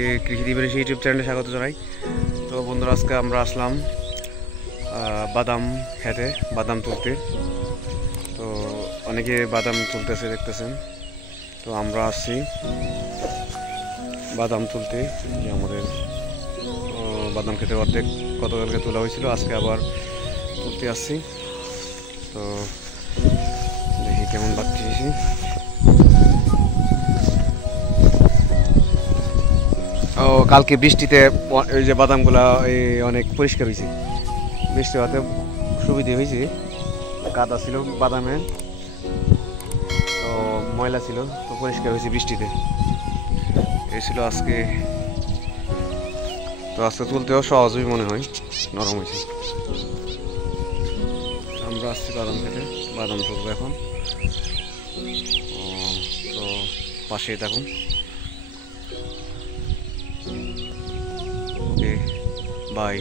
সবাইকে কৃষি দিবস ইউটিউব চ্যানেলে স্বাগত জানাই। তো বন্ধুরা, আজকে আমরা আসলাম বাদাম খেতে, বাদাম তুলতে। তো অনেকে বাদাম তুলতেছে দেখতেছেন। তো আমরা আসছি বাদাম তুলতে, যে আমাদের বাদাম খেতে অর্ধেক গতকালকে তোলা হয়েছিল, আজকে আবার তুলতে আসছি। তো দেখি কেমন বাড়তেছি। ও কালকে বৃষ্টিতে ওই যে বাদামগুলা অনেক পরিষ্কার হয়েছে, বৃষ্টি হওয়াতে সুবিধে হয়েছে। কাদা ছিল বাদামে, তো ময়লা ছিল, তো পরিষ্কার হয়েছে বৃষ্টিতে। এই ছিল আজকে। তো আজকে তুলতেও সহজই মনে হয়, নরম হয়েছে। আমরা আসছি বাদাম খেতে, বাদাম তুলবো এখন। তো পাশেই থাকুন। ওকে, বাই।